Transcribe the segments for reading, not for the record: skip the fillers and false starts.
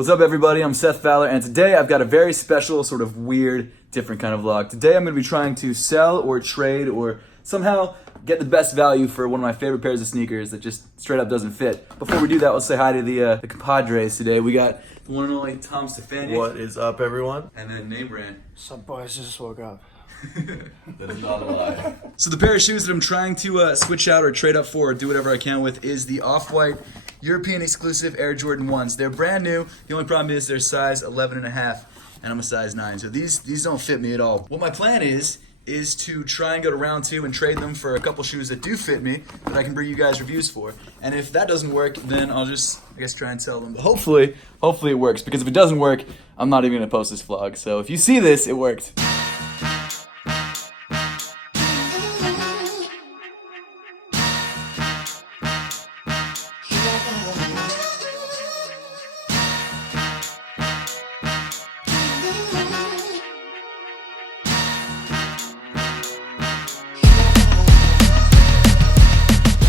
What's up, everybody? I'm Seth Fowler, and today I've got a very special, sort of weird, different kind of vlog. Today I'm going to be trying to sell or trade or somehow get the best value for one of my favorite pairs of sneakers that just straight up doesn't fit. Before we do that, let's say hi to the compadres today. We got the one and only Tom Stefanik. What is up, everyone? And then name brand. What's up, boys? Just woke up. That is not a lie. So the pair of shoes that I'm trying to switch out or trade up for or do whatever I can with is the Off-White European exclusive Air Jordan 1s. They're brand new. The only problem is they're size 11.5 and I'm a size 9. So these don't fit me at all. What my plan is to try and go to round 2 and trade them for a couple shoes that do fit me that I can bring you guys reviews for. And if that doesn't work, then I'll just, I guess, try and sell them. But hopefully it works, because if it doesn't work, I'm not even gonna post this vlog. So if you see this, it worked.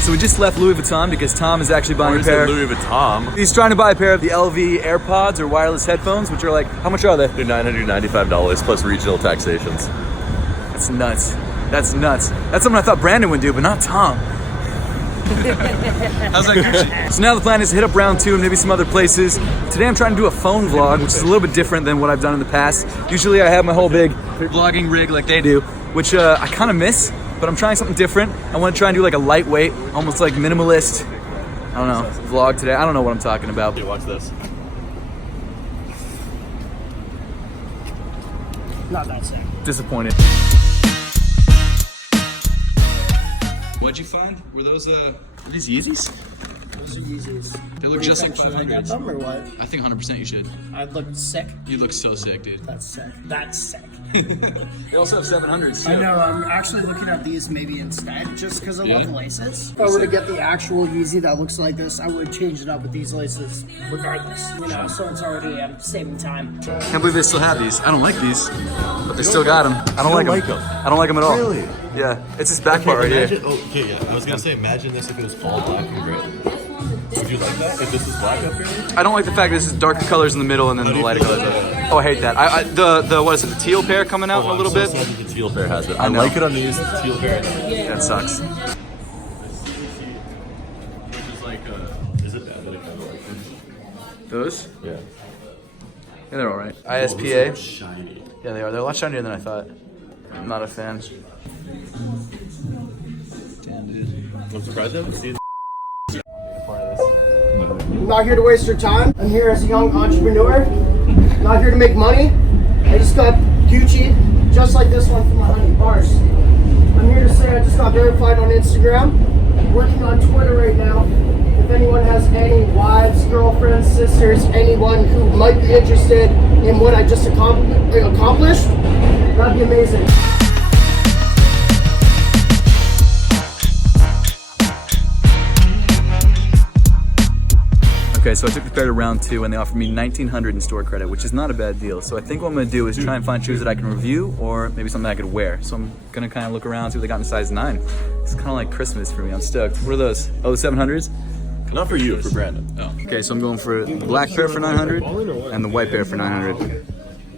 So we just left Louis Vuitton because Tom is actually buying a pair. Louis Vuitton. He's trying to buy a pair of the LV AirPods or wireless headphones, which are like, how much are they? They're $995 plus regional taxations. That's nuts. That's nuts. That's something I thought Brandon would do, but not Tom. How's that Gucci? So now the plan is to hit up round 2 and maybe some other places. Today I'm trying to do a phone vlog, which is a little bit different than what I've done in the past. Usually I have my whole big vlogging rig like they do, which I kind of miss. But I'm trying something different. I want to try and do like a lightweight, almost like minimalist, I don't know, vlog today. I don't know what I'm talking about. Hey, watch this. Not that sick. Disappointed. What'd you find? Were those, are these Yeezys? Those are Yeezys. They look just like Should I get 500s. them or what? I think 100% you should. I look sick. You look so sick, dude. That's sick. That's sick. They also have 700s too. I know, I'm actually looking at these maybe instead, just because I love Yeah? the laces. If I were to get the actual Yeezy that looks like this, I would change it up with these laces regardless. You know, so it's already saving time. Can't believe they still have these. I don't like these, but they still got them. I don't like them. I don't like them at all. Really? Yeah, it's this back part right here. Oh, okay, yeah. I was gonna say, imagine this if it was all black and gray. Would you like that? If this was black up here? I don't like the fact that this is darker colors in the middle and then the lighter colors. Oh, I hate that. The what is it? The teal pair coming out in a little bit. So the teal pair has it. I know. like it on these. The teal pair. That sucks. Which is like, is it bad that I kind of like this? Those? Yeah. Yeah, they're all right. Oh, these ISPA. are shiny. Yeah, they are. They're a lot shinier than I thought. I'm not a fan. Damn, dude. I'm surprised I haven't seen I'm not here to waste your time. I'm here as a young entrepreneur. I'm not here to make money. I just got Gucci, just like this one from my honey bars. I'm here to say I just got verified on Instagram. I'm working on Twitter right now. If anyone has any wives, girlfriends, sisters, anyone who might be interested in what I just accomplished, that'd be amazing. Okay, so I took the pair to round 2 and they offered me $1,900 in store credit, which is not a bad deal. So I think what I'm gonna do is try and find shoes that I can review or maybe something I could wear. So I'm gonna kind of look around, see what they got in size 9. It's kind of like Christmas for me. I'm stoked. What are those? Oh, the 700s? Not for you, for Brandon. Oh. Okay, so I'm going for the black pair for 900 and the white pair for 900.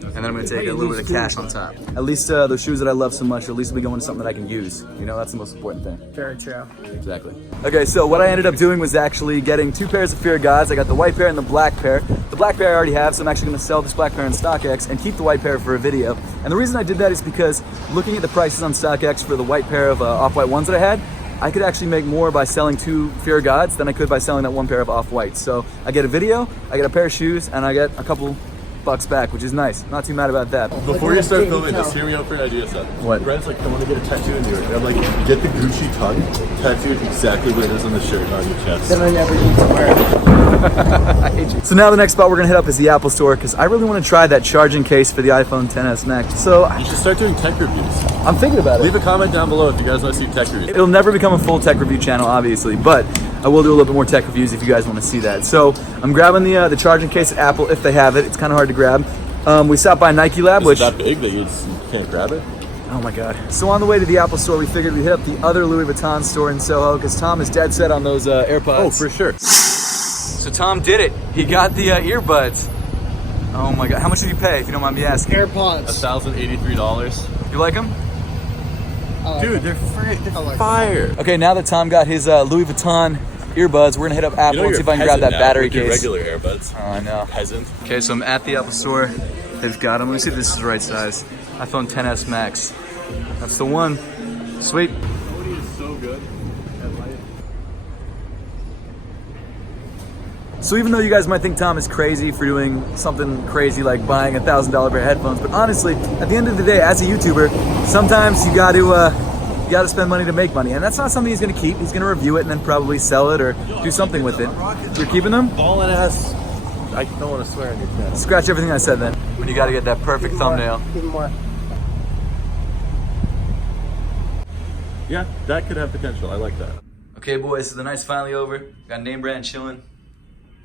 And then I'm gonna take a little bit of cash on top. At least those shoes that I love so much, at least we go into something that I can use. You know, that's the most important thing. Very true. Exactly. Okay, so what I ended up doing was actually getting 2 pairs of Fear Gods. I got the white pair and the black pair. The black pair I already have, so I'm actually gonna sell this black pair on StockX and keep the white pair for a video. And the reason I did that is because looking at the prices on StockX for the white pair of Off-White ones that I had, I could actually make more by selling 2 Fear Gods than I could by selling that 1 pair of Off-Whites. So I get a video, I get a pair of shoes, and I get a couple bucks back, which is nice. Not too mad about that. Before you start filming this, hear me out for an idea, Seth. What? Brand's like, I want to get a tattoo in you. And I'm like, get the Gucci tongue tattooed exactly where it is on the shirt on your chest. Then I never need to wear it. I hate you. So now the next spot we're gonna hit up is the Apple Store because I really want to try that charging case for the iPhone XS Max. So You should start doing tech reviews. I'm thinking about it. Leave a comment down below if you guys want to see tech reviews. It'll never become a full tech review channel, obviously, but I will do a little bit more tech reviews if you guys want to see that. So I'm grabbing the charging case at Apple if they have it. It's kind of hard to grab. We stopped by Nike Lab, Is which it that big that you can't grab it? Oh my God. So on the way to the Apple Store, we figured we'd hit up the other Louis Vuitton store in Soho because Tom is dead set on those AirPods. Oh, for sure. So Tom did it. He got the earbuds. Oh my god, how much did you pay if you don't mind me asking? AirPods. $1,083. You like them? Dude, they're fire. Okay, now that Tom got his Louis Vuitton earbuds, we're gonna hit up Apple and see if I can grab that battery case. Regular earbuds. Oh, I know. Peasant. Okay, so I'm at the Apple store. They've got them. Let me see if this is the right size. iPhone XS Max. That's the one. Sweet. Cody is so good at life. So even though you guys might think Tom is crazy for doing something crazy like buying $1,000 pair of headphones, but honestly, at the end of the day, as a YouTuber, sometimes you got to spend money to make money, and that's not something he's gonna keep. He's gonna review it and then probably sell it or do something with it. You're keeping them? Ballin' ass. I don't want to swear on your channel. Scratch everything I said then. When you got to get that perfect thumbnail. Even more. Yeah, that could have potential. I like that. Okay, boys, so the night's finally over. Got name brand chilling.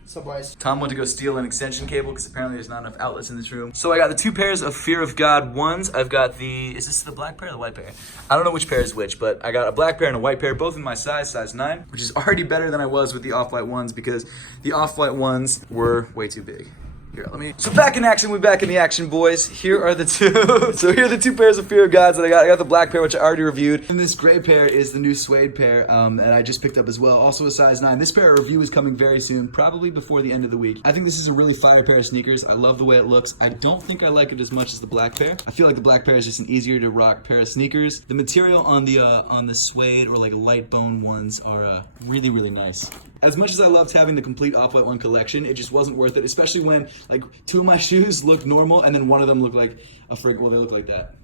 So boys. Tom went to go steal an extension cable because apparently there's not enough outlets in this room. So I got the 2 pairs of Fear of God ones. I've got the, is this the black pair or the white pair? I don't know which pair is which, but I got a black pair and a white pair, both in my size 9, which is already better than I was with the off-white ones because the off-white ones were way too big. Here, let me. So back in action, we're back in the action, boys. Here are the 2. So here are the 2 pairs of Fear of Gods that I got. I got the black pair, which I already reviewed. And this gray pair is the new suede pair that I just picked up as well. Also a size 9. This pair review is coming very soon, probably before the end of the week. I think this is a really fire pair of sneakers. I love the way it looks. I don't think I like it as much as the black pair. I feel like the black pair is just an easier to rock pair of sneakers. The material on the suede or like light bone ones are really, really nice. As much as I loved having the complete off-white one collection, it just wasn't worth it, especially when like 2 of my shoes looked normal and then one of them looked like a frig. Well, they look like that.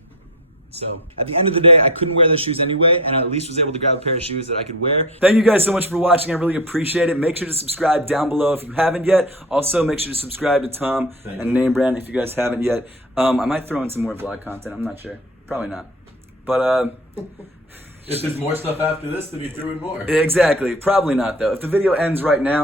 So at the end of the day, I couldn't wear those shoes anyway, and I at least was able to grab a pair of shoes that I could wear. Thank you guys so much for watching. I really appreciate it. Make sure to subscribe down below if you haven't yet. Also, make sure to subscribe to Tom and Name Brand if you guys haven't yet. I might throw in some more vlog content. I'm not sure. Probably not. But If there's more stuff after this, then he threw in more. exactly. Probably not though. If the video ends right now,